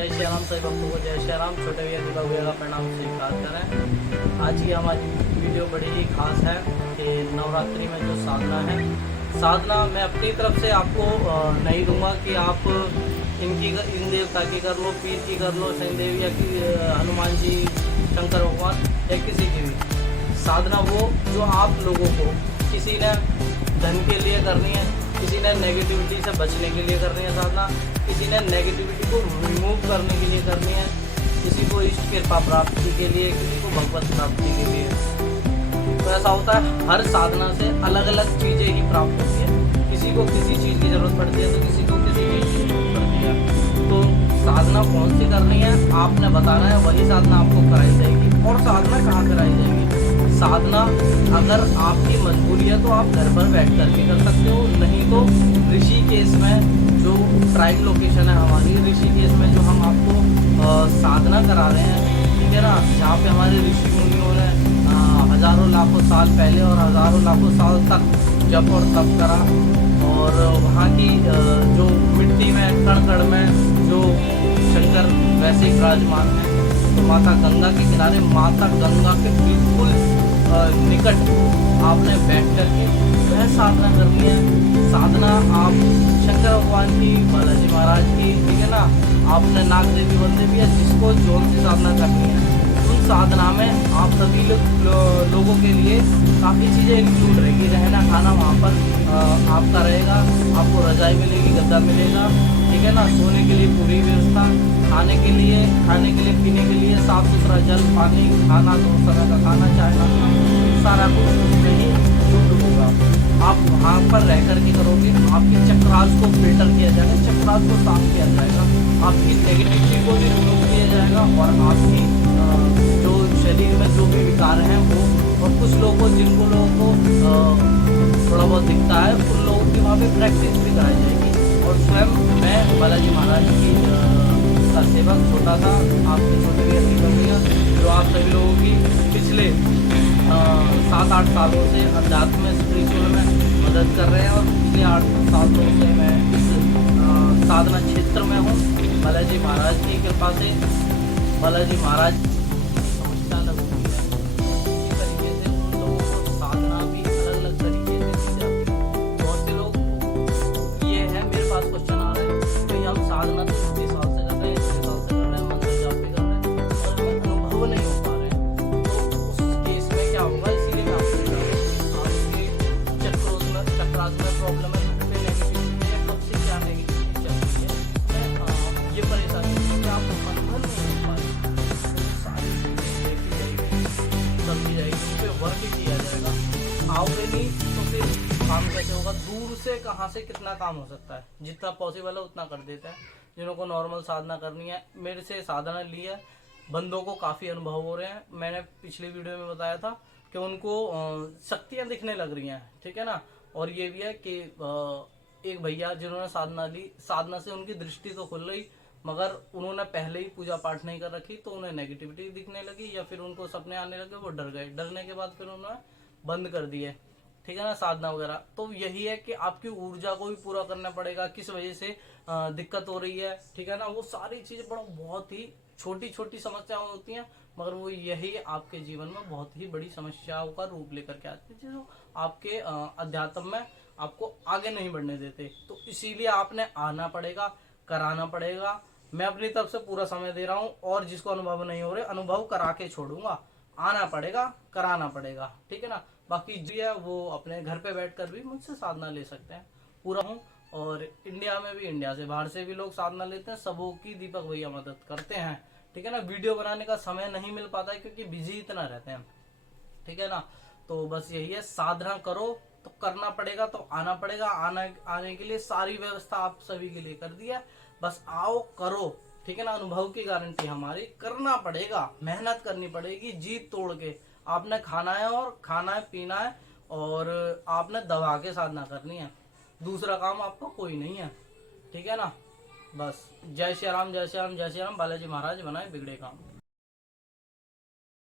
जय श्री राम सभी भक्तों को जय श्री राम। छोटे भैया दीपक भैया का प्रणाम स्वीकार करें। आज की हमारी वीडियो बड़ी ही खास है कि नवरात्रि में जो साधना है, साधना मैं अपनी तरफ से आपको नहीं दूंगा कि आप इन देवता की कर लो, पीर की कर लो, शनि देवी या की हनुमान जी, शंकर भगवान या किसी की भी साधना, वो जो आप लोगों को किसी ने धन के लिए करनी है, किसी ने नेगेटिविटी से बचने के लिए करनी है साधना, किसी ने नेगेटिविटी को रिमूव करने के लिए करनी है, किसी को इष्ट कृपा प्राप्ति के लिए, किसी को भगवत प्राप्ति के लिए। तो ऐसा होता है, हर साधना से अलग अलग चीज़ें ही प्राप्त होती है। किसी को किसी चीज़ की ज़रूरत पड़ती है तो किसी को किसी चीज़ की ज़रूरत पड़ती है। तो साधना कौन सी करनी है आपने बताना है, वही साधना आपको कराई जाएगी। और साधना कहाँ कराई जाएगी? साधना अगर आपकी मजबूरी है तो आप घर पर बैठ कर भी कर सकते हो, नहीं तो ऋषिकेश में जो प्राइम लोकेशन है हमारी, ऋषिकेश में जो हम आपको साधना करा रहे हैं, ठीक है ना, जहाँ पे हमारे ऋषि मुनियों ने हजारों लाखों साल पहले और हजारों लाखों साल तक जप और तप करा, और वहाँ की जो मिट्टी में कण कण में जो शंकर वैसे ही विराजमान है। तो माता गंगा के किनारे, माता गंगा के बिल्कुल निकट आपने बैठ करके वह साधना करनी है। साधना आप शंकर भगवान की, बालाजी महाराज की, ठीक है ना, आपने नाग देवी बलदेवी या जिसको जोन से साधना करनी है, उन साधना में आप सभी लोगों के लिए काफ़ी चीज़ें इंक्लूड रहेगी। रहना खाना वहाँ पर आपका रहेगा, आपको रजाई मिलेगी, गद्दा मिलेगा, ठीक है ना, सोने के लिए पूरी व्यवस्था, खाने के लिए पीने के लिए साफ सुथरा जल, पानी, खाना, 2 तरह का खाना, चाय नाश्ता, सारा कुछ उसमें ही शुद्ध होगा। आप वहाँ पर रह कर के करोगे, आपके चक्रास को फिल्टर किया जाएगा, चक्रास को साफ किया जाएगा, आपकी नेगेटिविटी को भी रिमूव किया जाएगा, और आपकी जो शरीर में जो भी विकार हैं वो, और कुछ लोगों को थोड़ा बहुत दिखता है, उन लोगों की वहाँ पे प्रैक्टिस भी कराई जाएगी। और स्वयं मैं बालाजी महाराज की का सेवक छोटा था, आपके छोटे भैया जो आप सभी लोगों की पिछले 7-8 सालों से अध्यात्म में, स्पिरिचुअल में मदद कर रहे हैं, और पिछले 8 सालों से मैं इस साधना क्षेत्र में हूँ। बालाजी महाराज की कृपा से, बालाजी महाराज समझता लगती है, इसी तरीके से उन लोगों को साधना भी अलग अलग तरीके से दी जाती है। बहुत से लोग ये है, मेरे पास क्वेश्चन आ रहे हैं कि हम साधना तो 20 साल से कर रहे हैं, 6 साल से कर रहे हैं, मंत्र जाप भी कर रहे हैं, पर हमें अनुभव नहीं हो पा रहे हैं। तो उस केस में क्या होगा? इसीलिए मैं आपको बता रहा हूँ, आपके चक्रास में प्रॉब्लम है, कब से क्या नेगेटिविटी चल रही है, ये परेशानी है कि आप अनुभव नहीं हो पा रहे। तो सारी चीजें देखी जाएगी, समझी जाएगी, उस पर वर्क किया जाएगा। आओगे नहीं तो फिर काम कैसे होगा? दूर से कहाँ से कितना काम हो सकता है, जितना पॉसिबल है उतना कर देते हैं। जिन्हों को नॉर्मल साधना करनी है, मेरे से साधना ली है, बंदों को काफ़ी अनुभव हो रहे हैं। मैंने पिछली वीडियो में बताया था कि उनको शक्तियाँ दिखने लग रही हैं, ठीक है ना। और ये भी है कि एक भैया जिन्होंने साधना ली, साधना से उनकी दृष्टि तो खुल रही, मगर उन्होंने पहले ही पूजा पाठ नहीं कर रखी, तो उन्हें नेगेटिविटी दिखने लगी, या फिर उनको सपने आने लगे, वो डर गए। डरने के बाद फिर उन्होंने बंद कर दिए, ठीक है ना, साधना वगैरह। तो यही है कि आपकी ऊर्जा को भी पूरा करना पड़ेगा, किस वजह से दिक्कत हो रही है, ठीक है ना। वो सारी चीजें बहुत ही छोटी छोटी समस्याएं होती हैं, मगर वो यही आपके जीवन में बहुत ही बड़ी समस्याओं का रूप लेकर के आती है, जो आपके अध्यात्म में आपको आगे नहीं बढ़ने देते। तो इसीलिए आपने आना पड़ेगा, कराना पड़ेगा। मैं अपनी तरफ से पूरा समय दे रहा हूँ, और जिसको अनुभव नहीं हो रहे, अनुभव करा के छोड़ूंगा। आना पड़ेगा, कराना पड़ेगा, ठीक है ना। बाकी जो है वो अपने घर पे बैठकर भी मुझसे साधना ले सकते हैं, पूरा हूँ। और इंडिया में भी, इंडिया से बाहर से भी लोग साधना लेते हैं, सबों की दीपक भैया मदद करते हैं, ठीक है ना। वीडियो बनाने का समय नहीं मिल पाता है क्योंकि बिजी इतना रहते हैं, ठीक है ना। तो बस यही है, साधना करो तो करना पड़ेगा, तो आना पड़ेगा। आने के लिए सारी व्यवस्था आप सभी के लिए कर दी है, बस आओ करो, ठीक है ना। अनुभव की गारंटी हमारी, करना पड़ेगा, मेहनत करनी पड़ेगी, जीत तोड़ के। आपने खाना है, और खाना है, पीना है, और आपने दबा के साधना करनी है। दूसरा काम आपका कोई नहीं है, ठीक है ना। बस जय श्री राम, जय श्री राम, जय श्री राम। बालाजी महाराज बनाए बिगड़े काम।